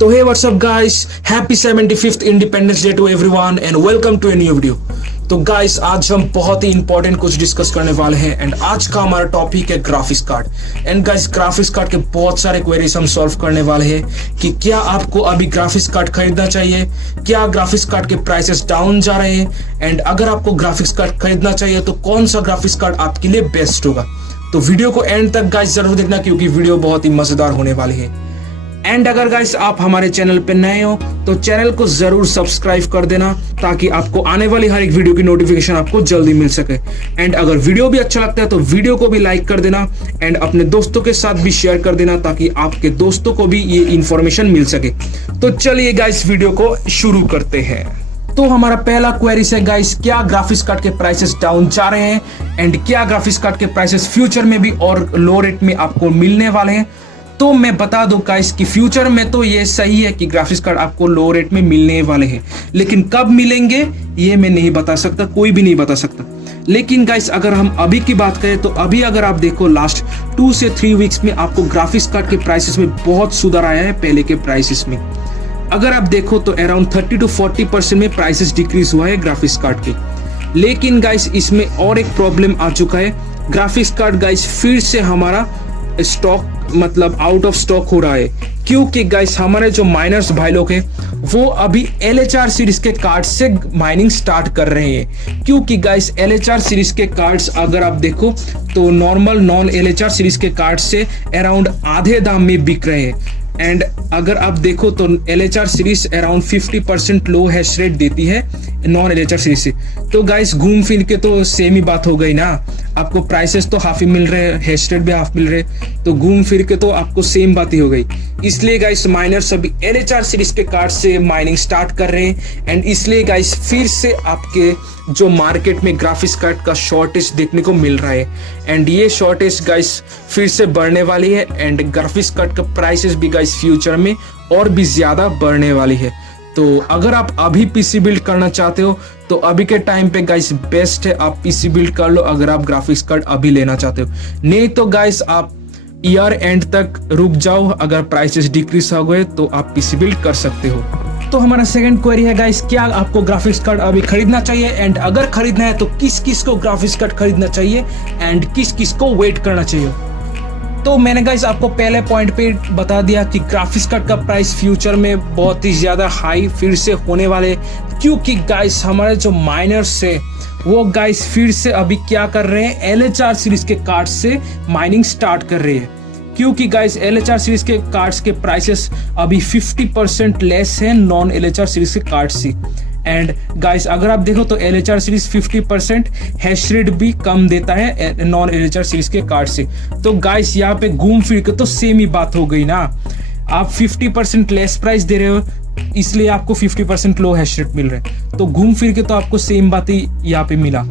तो hey what's up guys, happy 75th independence day to everyone and welcome to a new video. तो guys आज हम बहुत ही important कुछ डिस्कस करने वाले हैं एंड आज का हमारा टॉपिक है graphics card. And guys graphics card के बहुत सारे क्वेरीज हम सॉल्व करने वाले हैं कि क्या आपको अभी ग्राफिक्स कार्ड खरीदना चाहिए, क्या ग्राफिक्स कार्ड के प्राइसेस डाउन जा रहे हैं, एंड अगर आपको ग्राफिक्स कार्ड खरीदना चाहिए तो कौन सा ग्राफिक्स कार्ड आपके लिए बेस्ट होगा। तो वीडियो को एंड तक गाइस जरूर देखना क्योंकि वीडियो बहुत ही मजेदार होने वाली है। एंड अगर गाइस आप हमारे चैनल पे नए हो तो चैनल को जरूर सब्सक्राइब कर देना ताकि आपको आने वाली हर एक वीडियो की नोटिफिकेशन आपको जल्दी मिल सके। एंड अगर वीडियो भी अच्छा लगता है तो वीडियो को भी लाइक कर देना एंड अपने दोस्तों के साथ भी शेयर कर देना ताकि आपके दोस्तों को भी ये इंफॉर्मेशन मिल सके। तो चलिए गाइस वीडियो को शुरू करते हैं। तो हमारा पहला क्वेरीज है गाइस, क्या ग्राफिक्स कार्ड के प्राइसेस डाउन जा रहे हैं एंड क्या ग्राफिक्स कार्ड के प्राइसेस फ्यूचर में भी और लो रेट में आपको मिलने वाले हैं। तो मैं बता दूं गाइस कि फ्यूचर में तो ये सही है कि ग्राफिक्स कार्ड आपको लो रेट में मिलने वाले हैं, लेकिन कब मिलेंगे ये मैं नहीं बता सकता, कोई भी नहीं बता सकता। लेकिन गाइस अगर हम अभी की बात करें तो अभी अगर आप देखो लास्ट 2 से 3 वीक्स में आपको ग्राफिक्स कार्ड के प्राइसेस में बहुत सुधार आया है पहले के प्राइसेस में। अगर आप देखो तो अराउंड 30 to 40% में प्राइसेस डिक्रीज हुआ है ग्राफिक्स कार्ड के। लेकिन गाइस इसमें और एक प्रॉब्लम आ चुका है, ग्राफिक्स कार्ड गाइस फिर से हमारा स्टॉक मतलब आउट ऑफ स्टॉक हो रहा है क्योंकि गाइस हमारे जो माइनर्स भाई लोग हैं वो अभी LHR सीरीज के कार्ड से माइनिंग स्टार्ट कर रहे हैं। क्योंकि गाइस LHR सीरीज के कार्ड्स अगर आप देखो तो नॉर्मल नॉन LHR सीरीज के कार्ड से अराउंड आधे दाम में बिक रहे हैं। एंड अगर आप देखो तो LHR सीरीज अराउंड 50% लो हैश रेट देती है नॉन LHR सीरीज से। तो गाइस घूम फिर के तो सेम ही बात हो गई ना, आपको प्राइसेस तो हाफ ही मिल रहे हैं, हैश रेट भी हाफ मिल रहे, तो घूम फिर के तो आपको सेम बात ही हो गई। इसलिए गाइस माइनर्स अभी LHR सीरीज के कार्ड से माइनिंग स्टार्ट कर रहे हैं एंड इसलिए गाइस फिर से आपके जो मार्केट में ग्राफिक्स कार्ड का शॉर्टेज देखने को मिल रहा है एंड ये शॉर्टेज गाइस फिर से बढ़ने वाली है एंड ग्राफिक्स कार्ड का प्राइसेस भी गाइस फ्यूचर में और भी ज्यादा बढ़ने वाली है। तो अगर आप अभी पीसी बिल्ड करना चाहते हो तो अभी के टाइम पे गाइस बेस्ट है आप पीसी बिल्ड कर लो अगर आप ग्राफिक्स कार्ड अभी लेना चाहते हो। नहीं तो गाइस आप ईयर एंड तक रुक जाओ, अगर प्राइसेस डिक्रीज हो गए तो आप पीसी बिल्ड कर सकते हो। तो हमारा सेकंड क्वेरी है गाइस, क्या आपको ग्राफिक्स कार्ड अभी खरीदना चाहिए एंड अगर खरीदना है तो किस किस को ग्राफिक्स कार्ड खरीदना चाहिए एंड किस किस को वेट करना चाहिए। तो मैंने गाइस आपको पहले पॉइंट पे बता दिया कि ग्राफिक्स कार्ड का प्राइस फ्यूचर में बहुत ही ज्यादा हाई फिर से होने वाले क्योंकि गाइस हमारे जो माइनर्स है वो गाइस फिर से अभी क्या कर रहे हैं, LHR सीरीज के कार्ड से माइनिंग स्टार्ट कर रहे हैं। क्योंकि गाइस LHR सीरीज के कार्ड्स के प्राइसेस अभी 50% लेस है नॉन LHR सीरीज के कार्ड से। एंड गाइस अगर आप देखो तो LHR सीरीज 50% हैश रेट भी कम देता है नॉन LHR सीरीज के कार्ड से। तो गाइस यहाँ पे घूम फिर के तो सेम ही बात हो गई ना, आप 50% लेस प्राइस दे रहे हो इसलिए आपको 50% लो हैश रेट मिल रहा है, तो घूम फिर के तो आपको सेम बात ही यहाँ पे मिला।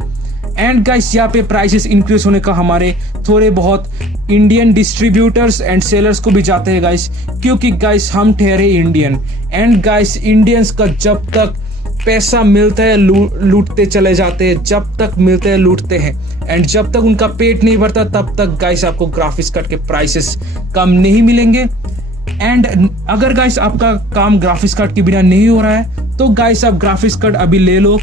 एंड गाइस यहाँ पे प्राइसेस इंक्रीज होने का हमारे थोड़े बहुत इंडियन डिस्ट्रीब्यूटर्स एंड सेलर्स को भी जाते हैं गाइस, क्योंकि गाइस हम ठहरे इंडियन एंड गाइस इंडियंस का जब तक पैसा मिलता है लूटते चले जाते हैं, जब तक मिलते हैं लूटते हैं एंड जब तक उनका पेट नहीं भरता तब तक गाइस आपको ग्राफिक्स कार्ड के प्राइसेस कम नहीं मिलेंगे। एंड अगर गाइस आपका काम ग्राफिक्स कार्ड के बिना नहीं हो रहा है तो गाइस आप ग्राफिक्स कार्ड अभी ले लो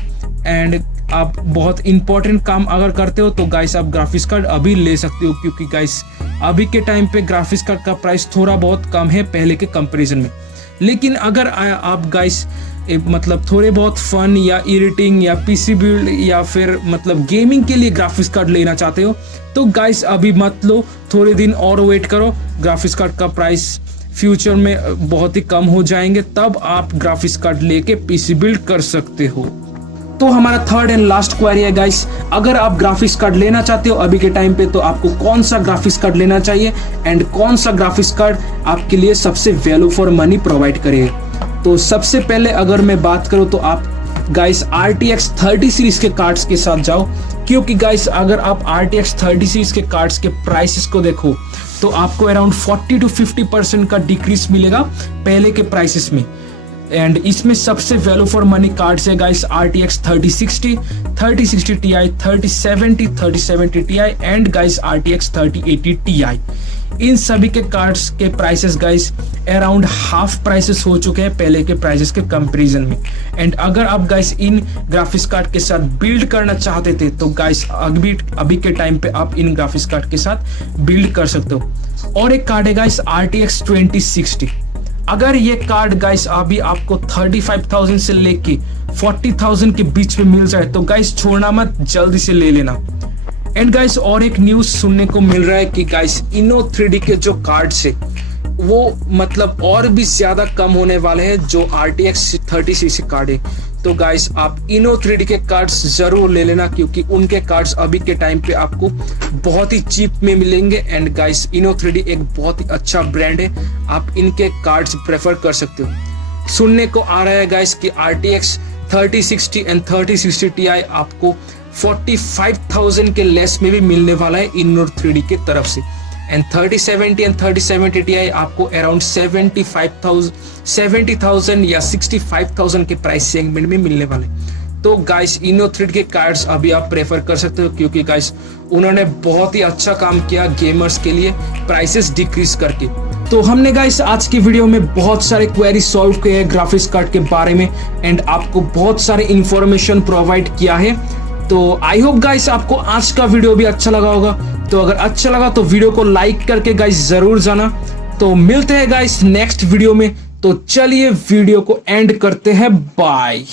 एंड आप बहुत इंपॉर्टेंट काम अगर करते हो तो गाइस आप ग्राफिक्स कार्ड अभी ले सकते हो क्योंकि गाइस अभी के टाइम पे ग्राफिक्स कार्ड का प्राइस थोड़ा बहुत कम है पहले के कंपैरिजन में। लेकिन अगर आप गाइस मतलब थोड़े बहुत फन या एडिटिंग या पीसी बिल्ड या फिर मतलब गेमिंग के लिए ग्राफिक्स कार्ड लेना चाहते हो तो गाइस अभी मत लो, थोड़े दिन और वेट करो, ग्राफिक्स कार्ड का प्राइस फ्यूचर में बहुत ही कम हो जाएंगे तब आप ग्राफिक्स कार्ड लेके पीसी बिल्ड कर सकते हो। तो हमारा थर्ड एंड लास्ट क्वेरी है गाइस, अगर आप ग्राफिक्स कार्ड लेना चाहते हो अभी के टाइम पे तो आपको कौन सा ग्राफिक्स कार्ड लेना चाहिए एंड कौन सा ग्राफिक्स कार्ड आपके लिए सबसे वैल्यू फॉर मनी प्रोवाइड करेगा। तो सबसे पहले अगर मैं बात करूं तो आप गाइस RTX 30 सीरीज के कार्ड्स के साथ जाओ क्योंकि गाइस अगर आप RTX 30 सीरीज के कार्ड्स के प्राइसेस को देखो तो आपको अराउंड 40 to 50% का डिक्रीज मिलेगा पहले के प्राइसेस में। एंड इसमें सबसे वैल्यू फॉर मनी कार्ड्स है guys RTX 3060, 3060 Ti, 3070, 3070 Ti and guys RTX 3080 Ti। इन सभी के कार्ड्स के prices guys around half prices हो चुके हैं पहले के प्राइसेस के कंपैरिजन में। एंड अगर आप गाइस इन ग्राफिक्स कार्ड के साथ बिल्ड करना चाहते थे तो गाइस अभी के टाइम पे आप इन ग्राफिक्स कार्ड के साथ बिल्ड कर सकते हो। और एक कार्ड है गाइस RTX 2060। अगर ये कार्ड गाइस अभी आपको 35,000 से लेके 40,000 के बीच में मिल जाए तो गाइस छोड़ना मत, जल्दी से ले लेना। एंड गाइस और एक न्यूज सुनने को मिल रहा है कि गाइस इनो 3D के जो कार्ड्स है वो मतलब और भी ज्यादा कम होने वाले हैं जो RTX 3060 कार्ड है। तो गाइस आप इनो 3D के कार्ड्स जरूर ले लेना क्योंकि उनके कार्ड्स अभी के टाइम पे आपको बहुत ही चीप में मिलेंगे। एंड गाइस इनो 3D एक बहुत ही अच्छा ब्रांड है, आप इनके कार्ड्स प्रेफर कर सकते हो। सुनने को आ रहा है गाइस कि RTX 3060 एंड 3060 Ti आपको 45,000 के लेस में भी मिलने वाला है इनो 3D की तरफ से। एंड 3070 एंड 3070 Ti आपको अराउंड 70,000 या 65,000 के प्राइस सेगमेंट में मिलने वाले। तो गाइस इनो 3D के कार्ड्स अभी आप प्रेफर कर सकते हो क्योंकि गाइस उन्होंने बहुत ही अच्छा काम किया गेमर्स के लिए प्राइसेस डिक्रीज करके। तो हमने गाइस आज की वीडियो में बहुत सारे क्वेरी सॉल्व किए हैं ग्राफिक्स कार्ड के बारे में एंड आपको बहुत सारे इंफॉर्मेशन प्रोवाइड किया है। तो आई होप गाइस आपको आज का वीडियो भी अच्छा लगा होगा। तो अगर अच्छा लगा तो वीडियो को लाइक करके गाइस जरूर जाना। तो मिलते हैं गाइस नेक्स्ट वीडियो में। तो चलिए वीडियो को एंड करते हैं, बाय।